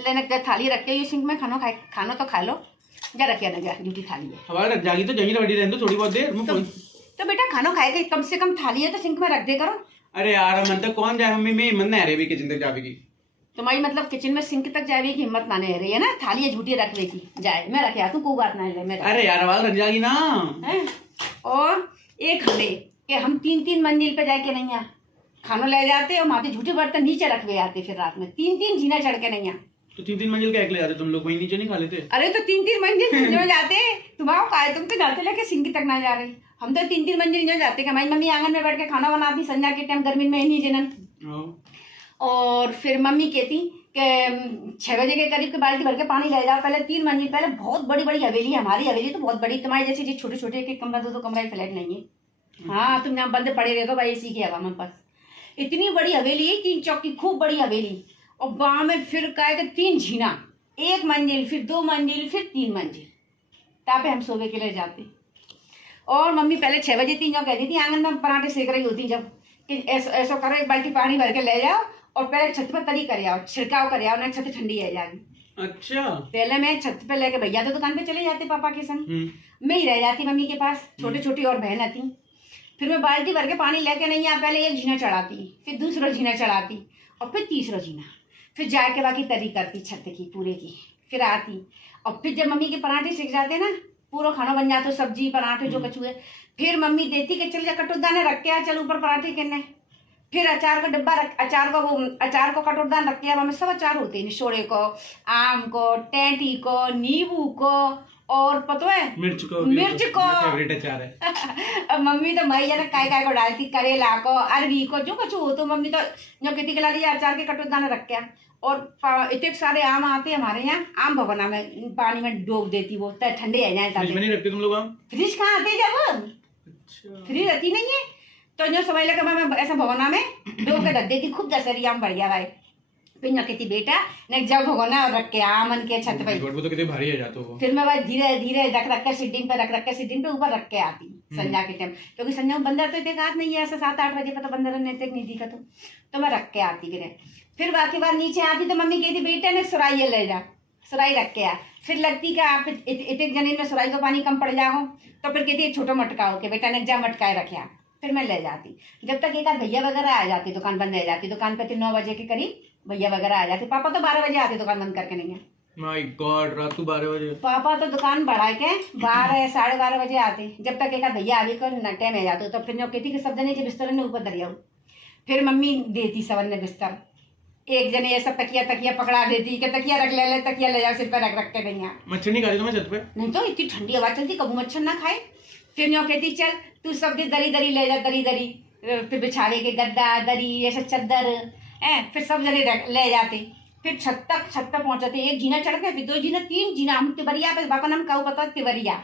लेने थाली रखे ये सिंक में खाना तो खा लो। जा रखिया ना जा ड्यूटी थाली है हमारा रख जाएगी तो जमीन बैठी रहने दो थोड़ी बहुत देर। तो बेटा खाना खाएगा कम से कम थाली है तो सिंक में रख दे करो। अरे यार मन तक कौन जाए मम्मी, मैं मन नहीं आ रही किचन तक जावे की। तुम्हारी मतलब किचन में सिंक तक जावे की हिम्मत ना नहीं रही है ना। थाली है झूठी रख लेगी जाए मैं रखे तू कोई बात ना ले। अरे यार आवाज रख जाएगी ना। और एक हले कि हम 3-3 मंजिल पे जाके नहीं आ खाना ले जाते और माथे झूठे बर्तन नीचे रख के आते। फिर रात में 3-3 जीना चढ़ के नहीं आ। तो 3-3 मंजिल का एक ले जाते तुम लोग, वहीं नीचे नहीं खा लेते? अरे तो 3-3 मंजिल जो जाते तुम्हारा का तुम तो जाते लेके सिंक तक ना जा रही। हम तो 3-3 मंजिल जो जाते कि हमारी मम्मी आंगन में बैठ के खाना बनाती संध्या के टाइम गर्मी में नहीं जिनन। और फिर मम्मी कहती कि 6 बजे के करीब के बाल्टी भर के पानी ले जाओ। पहले 3 मंजिल पहले बहुत बड़ी बड़ी हवेली है हमारी। हवेली तो बहुत बड़ी, तुम्हारी जैसे जो छोटे छोटे के कमरा 2-2 कमरा फ्लैट नहीं है। हाँ तुम यहाँ बंद पड़े रहे तो भाई इसी की हवा में बस। इतनी बड़ी हवेली है 3 चौकी खूब बड़ी हवेली। और गाँव में फिर का 3 झीना 1 मंजिल फिर 2 मंजिल फिर 3 मंजिल तापे हम सोवे के लिए जाते। और मम्मी पहले 6 बजे 3 जो कहती थी आंगन में पराठे सेक रही होती जब कि ऐसा करो एक बाल्टी पानी भर के ले जाओ और पहले छत पर तरी कर आओ छिड़काव कर आओ ना छत ठंडी है जाएगी। अच्छा पहले मैं छत पे लेके भैया तो दुकान पे चले जाते पापा के संग। मैं ही रह जाती मम्मी के पास, छोटी छोटी और बहन आती। फिर मैं बाल्टी भर के पानी लेके नहीं आ पहले 1 झीना चढ़ाती फिर दूसरा झीना चढ़ाती और फिर तीसरा झीना फिर जाके बाकी तरी करती छत की पूरे की। फिर आती और फिर जब मम्मी के पराठे सीख जाते ना पूरा खाना बन जाता सब्जी पराठे जो कछु है। फिर मम्मी देती कि चल जा कटोरदान रख के आ चल ऊपर पराठे करने। फिर अचार का डब्बा अचार को कटोरदान रख के हमें सब अचार होते हैं निशोड़े को आम को टेंटी को नींबू को और पता है मिर्च को फेवरेट अचार है। मम्मी तो मई जाना काय को डालती करेला को अरबी को जो कछु हो तो मम्मी तो जो खेती के लिए अचार के कटोरदान रख के। और इतने सारे आम आते हमारे यहाँ आम भगोना में पानी में डोब देती वो ठंडे है जाए। फ्रिज में नहीं रखते तुम लोग आम? फ्रिज कहाँ आते जब फ्रिज रहती नहीं है तो जो समय लगा मैं ऐसा भगोना में डोब के रख देती खूब दसरी आम बढ़िया भाई। फिर न कहती बेटा न जब भगोना और रख के आमन के छत पे तो कितने भारी है जातो वो। फिर मैं भाई धीरे धीरे रख के सीढ़ी पे ऊपर रख के आती संध्या के टाइम क्योंकि संध्या में बंदर तो इतने हाथ नहीं है ऐसा 7-8 बजे पर तो बंदर नहीं दिखा तो मैं रख के आती। फिर बाकी बार नीचे आती तो मम्मी कहती बेटा ने सुराई ले जा सुराई रख के आ। फिर लगती कि आप इतने जमीन में सुराई का पानी कम पड़ जाओ तो फिर कहती छोटा मटका हो के बेटा ने जा मटकाए रखे। फिर मैं ले जाती जब तक एक आध भैया वगैरह आ जाती दुकान बंद रह जाती। दुकान पे 9 बजे के करीब भैया वगैरह आ जाते। पापा तो 12 बजे आते दुकान बंद करके नहीं है। माय गॉड रात को 12 बजे पापा तो दुकान बढ़ा के 12 साढ़े 12 बजे आते। जब तक एक आध भैया आगे को नटे में जाते तो फिर जो कहती कि सब जने के बिस्तर ने ऊपर दरिया। फिर मम्मी देती सबन ने बिस्तर एक जने ऐसा तकिया पकड़ा देती कि तकिया ले जाओ सिर पर रख के नहीं। मच्छर नहीं खाती तुम्हें छत पे? नहीं तो इतनी ठंडी हवा चलती कबू मच्छर ना खाए। फिर न्यों कहती चल तू सब दरी ले जा दरी फिर बिछावे के गद्दा दरी ऐसा चद्दर फिर सब जने ले जाते। फिर छत तक पहुंचाते 1 जीना चढ़ के फिर 2 जीना 3 जीना हम तिवरिया पे बापा नाम काऊ पता तिवरिया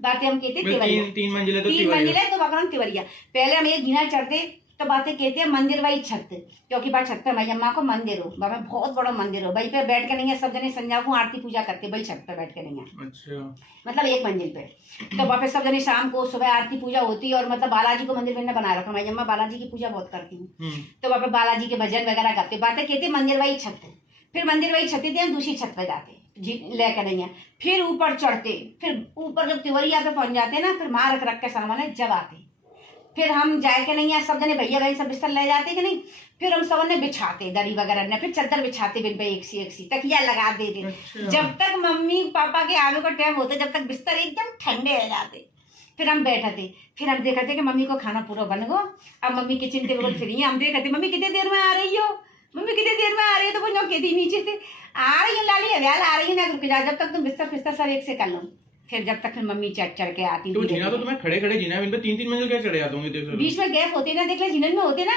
बातें हम कहते तिवरिया 3 मंजिल है तो बापा नाम तिवरिया। पहले हम 1 जीना चढ़ते तो बातें कहते हैं मंदिर वाली छत क्योंकि बात छत पे मैया माँ को मंदिर हो बाबा बहुत बड़ा मंदिर हो भाई पे बैठ के नहीं है सब जने संध्या को आरती पूजा करते भाई छत पे बैठ के नहीं है। अच्छा मतलब 1 मंजिल पे तो वहाँ पे सब जने शाम को सुबह आरती पूजा होती है। और मतलब बालाजी को मंदिर मैंने बना रखा मैं बालाजी की पूजा बहुत करती हूँ तो वहाँ पे बालाजी के भजन वगैरह करते बातें कहते मंदिर वाली छत। फिर मंदिर वाली छत थी हम दूसरी छत पे जाते लेकर नहीं है। फिर ऊपर चढ़ते फिर ऊपर जब तिवरिया पे पहुंच जाते ना फिर माँ रख के सामान जब आते फिर हम जाए के नहीं है सब जने भैया भाई सब बिस्तर ले जाते कि नहीं। फिर हम सब ने बिछाते दरी वगैरह ने फिर चद्दर बिछाते बिन पे एक सी तकिया लगा देते। अच्छा। जब तक मम्मी पापा के आगे का टाइम होता जब तक बिस्तर एकदम ठंडे हो जाते फिर हम बैठते। फिर हम देखते कि मम्मी को खाना पूरा बन गो। अब मम्मी किचन के बिल्कुल फ्री है हम देखते मम्मी कितनी देर में आ रही हो मम्मी कितनी देर में आ रही है तो वो जो कहती नीचे से आ रही है लाली हरियाल आ रही है ना रुक जा जब तक तुम बिस्तर सब एक से कर लो। फिर जब तक फिर मम्मी चढ़ के आती तो जीना तो तुम्हें खड़े जीना इन पे 3-3 मंजिल कैसे चढ़े जाते होंगे देख लो। बीच में गैप होते ना देख ले जीनन में होते ना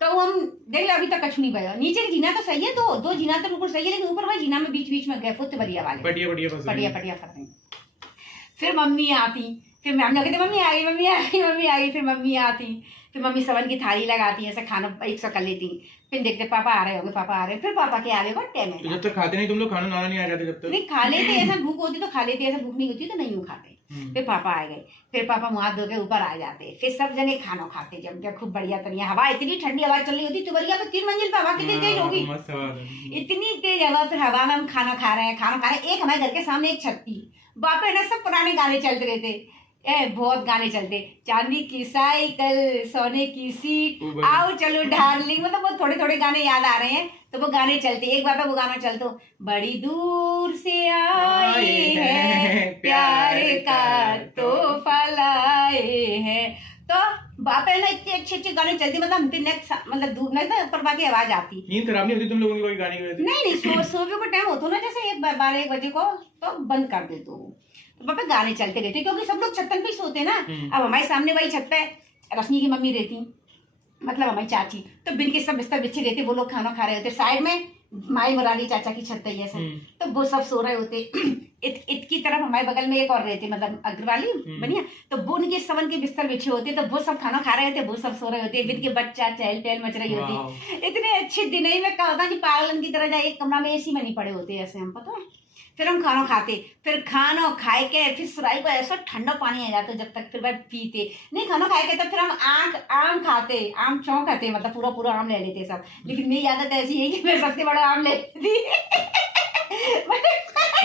तो हम देख ले अभी तक कछु नहीं पाया। नीचे की जीना तो सही है 2 जीना तो बिल्कुल सही है लेकिन ऊपर वाला जीना में बीच में गैप होते बढ़िया वाले बढ़िया फंसे। फिर मम्मी आती फिर हम लोग कहते मम्मी आ गई फिर मम्मी आती फिर मम्मी सबन की थाली लगाती ऐसा खाना 100 कर लेती। फिर देखते पापा आ रहे होंगे फिर पापा के आगे को टाइम है। जब तक खाते नहीं तुम लोग खाना नहीं आ जाते जब तक नहीं खा लेते ऐसा भूख होती तो खा लेते ऐसा भूख नहीं होती तो नहीं खाते। फिर पापा आ गए, फिर पापा मुँह धो के ऊपर आ जाते, फिर सब जने खाना खाते जम के खूब बढ़िया तरिया। हवा इतनी ठंडी हवा चल रही होती, तुबरिया पे 3 मंजिल पे हवा कितनी तेज होगी, इतनी तेज हवा। फिर हवा में हम खाना खा रहे हैं। एक हमारे घर के सामने एक छत थी, वहाँ पे ना सब पुराने गाने चलते रहते, बहुत गाने चलते, चांदी की साइकिल, सोने की सीट, आओ चलो डार्लिंग, मतलब वो थोड़े थोड़े गाने याद आ रहे हैं, तो वो गाने चलते। एक बार वो गाना चलते, बड़ी दूर से आए हैं प्यार का तोहफा लाए हैं, तो बाप है ना इतने अच्छे अच्छे गाने चलते, मतलब मतलब दूर नहीं था, ऊपर बाकी आवाज आती। नींद खराब नहीं होती तुम लोगों की कोई गाने की? नहीं, सोने को टाइम होता ना, जैसे 12-1 बजे को, तो बंद कर दे तो पापा गाने चलते रहते, क्योंकि सब लोग छत पे सोते ना। अब हमारे सामने वही छत पे रश्मि की मम्मी रहती, मतलब हमारी चाची, तो बिन के सब बिस्तर बिछे रहते, वो लोग खाना खा रहे होते। साइड में माई मुरारी चाचा की छत है ऐसा, तो वो सब सो रहे होते। इत की तरफ हमारे बगल में एक और रहते, मतलब अग्रवाली बढ़िया, तो वो उनके सबन के बिस्तर बिछे होते, तो वो सब खाना खा रहे होते, वो सब सो रहे होते, बिन के बच्चा चहल पहल मच रही होती। इतने अच्छे दिन ही में क्या होता कि पागलन की तरह जाए, एक कमरा में एसी में नहीं पड़े होते ऐसे हम, पता है। फिर हम खाना खाते, फिर खाना खाए के फिर सुराई को ऐसा ठंडा पानी आ जाता जब तक, फिर वह पीते नहीं खाना खाए के, तब फिर हम आम खाते, आम चौं खाते, मतलब पूरा पूरा आम ले लेते सब। लेकिन मेरी आदत ऐसी है कि मैं सबसे बड़ा आम ले लेती।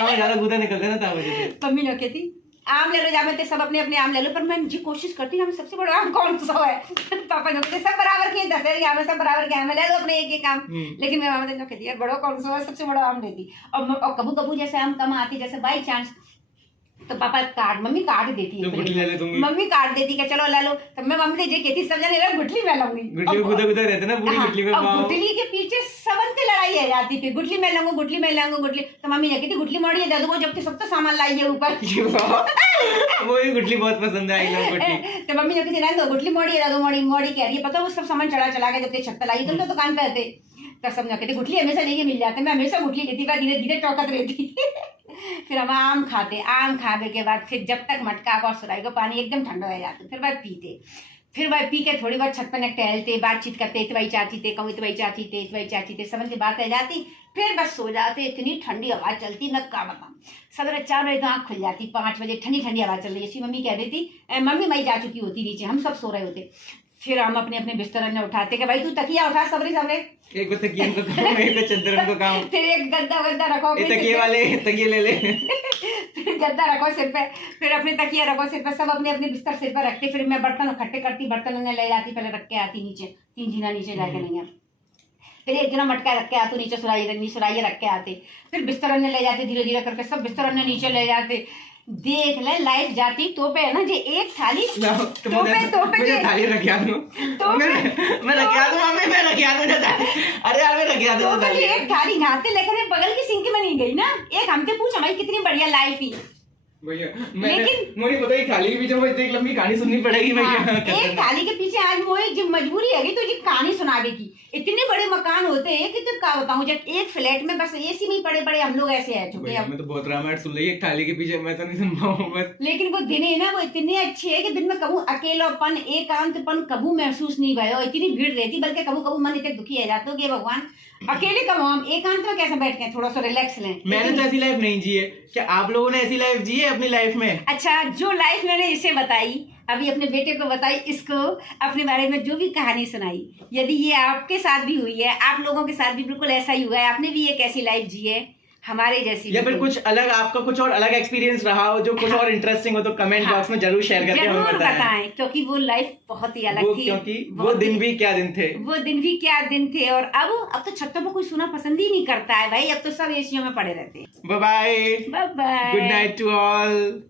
ज्यादा गुदा निकलता ना था मुझे। मम्मी लोग कहती आम ले लो, जाते सब अपने अपने आम ले लो, पर मैं जी कोशिश करती हूँ सबसे बड़ा आम कौन सा है। पापा जो कहते सब बराबर के 10 है, सब बराबर के आम ले लो अपने एक आम। लेकिन मैं मामा जो कहती है बड़ा कौन सा है, सबसे बड़ा आम लेती। और कबू कबू जैसे आम कम आती, जैसे बाई चांस, तो पापा मम्मी काट देती है, मम्मी काट देती है, चलो ले लो, तो मैं मम्मी से कहती सब जने गुठली में लाऊंगी, रहते ना पूरी गुठली में, गुठली के पीछे सबन की लड़ाई है जाती थी, गुठली में लाऊंगा, गुठली में लाऊंगा, गुठली। तो मम्मी ने कहती गुठली मोड़ी दे दो, वो जबकि सब तो सामान लाई है ऊपर। वो ही गुठली बहुत पसंद है। तो मम्मी ने कहती ना दो गुठली मोड़ी दे दो, मोड़ी कह रही है, पता वो सब सामान चला के जब छत लाई, तुम तो दुकान पे आते, तब सब कहते गुठली हमेशा लेके मिल जाते, मैं हमेशा गुठली लेती, धीरे धीरे टोकत रहती। फिर हम आम खाते, आम खाने के बाद फिर जब तक मटका और सुराई को पानी एकदम ठंडा हो जाता, फिर वह पीते, फिर वह पी के थोड़ी बहुत छत पर टहलते, बातचीत करते, इतवाई चाची थे, कहूँ इतवाई चाची थे, समझ की बात रह जाती, फिर बस सो जाते। इतनी ठंडी हवा चलती, मैं क्या बताऊँ, सवेरे 4 बजे तो आँख खुल जाती, 5 बजे ठंडी ठंडी हवा चल रही है। मम्मी कह रही थी, मम्मी मई जा चुकी होती नीचे, हम सब सो रहे होते। फिर हम अपने अपने बिस्तर में उठाते कि भाई तू तकिया उठा, सबरे एक तकिया को काम, एक चद्दर को काम, फिर एक गद्दा रखो, तकिए वाले तकिए ले ले। फिर गद्दा रखो सिर पे, फिर अपने तकिया रखो सिर पे, सब अपने अपने बिस्तर सिर पर रखते। फिर मैं बर्तन इकट्ठे करती, बर्तन उन्हें ले जाती, पहले रख के आती नीचे, 3 जीना नीचे जाके नहीं है, फिर एक जना मटका रख के आती, नीचे सुराइये रख के आते, फिर बिस्तर उन्हें ले जाते, धीरे धीरे करके सब बिस्तर उन्हें नीचे ले जाते। देख ले लाइट जाती तो पे है ना, जे एक थाली तो पे मुझे थाली रखिया दो, मैं रखिया दूं मम्मी, मैं रखिया दूं, अरे यार मैं रखिया दूं, तो एक थाली नहाते लेकर बगल की सिंक में नहीं गई ना, एक हमसे पूछ हमारी कितनी बढ़िया लाइफ ही भैया। लेकिन मुझे पता है थाली के पीछे वो इतनी लंबी कहानी सुननी पड़ेगी भैया। एक थाली के पीछे आज वो एक मजबूरी है तो ये कहानी सुनावे की। इतने बड़े मकान होते हैं कि तो क्या बताऊं, जब एक फ्लैट में बस एसी में पड़े पड़े हम लोग ऐसे है चुके। मैं तो बहुत रामायण सुन रही है, एक थाली के पीछे मैं तो नहीं सुन पाऊं बस। लेकिन वो दिन है ना, वो इतने अच्छे है कि दिन में कबू अकेलापन एकांतपन कबू महसूस नहीं भयो, इतनी भीड़ रहती, बल्कि कबू कबू मन इतने दुखी है जाते हो कि भगवान अकेले कब हम एकांत में कैसे बैठ के थोड़ा सा रिलैक्स लें। मैंने तो ऐसी लाइफ नहीं जी है, क्या आप लोगों ने ऐसी लाइफ जी है अपनी लाइफ में? अच्छा, जो लाइफ मैंने इसे बताई, अभी अपने बेटे को बताई, इसको अपने बारे में जो भी कहानी सुनाई, यदि ये आपके साथ भी हुई है, आप लोगों के साथ भी बिल्कुल ऐसा ही हुआ है, आपने भी एक ऐसी लाइफ जी है हमारे जैसी, या फिर कुछ अलग आपका कुछ और अलग एक्सपीरियंस रहा हो जो कुछ और इंटरेस्टिंग हो, तो कमेंट बॉक्स में जरूर शेयर करके हमें बताएं, क्योंकि वो लाइफ बहुत ही अलग थी, क्योंकि वो दिन भी क्या दिन थे, और अब तो छतों पर कोई सुना पसंद ही नहीं करता है भाई, अब तो सब एसियों में पड़े रहते हैं। Bye bye, good night to all.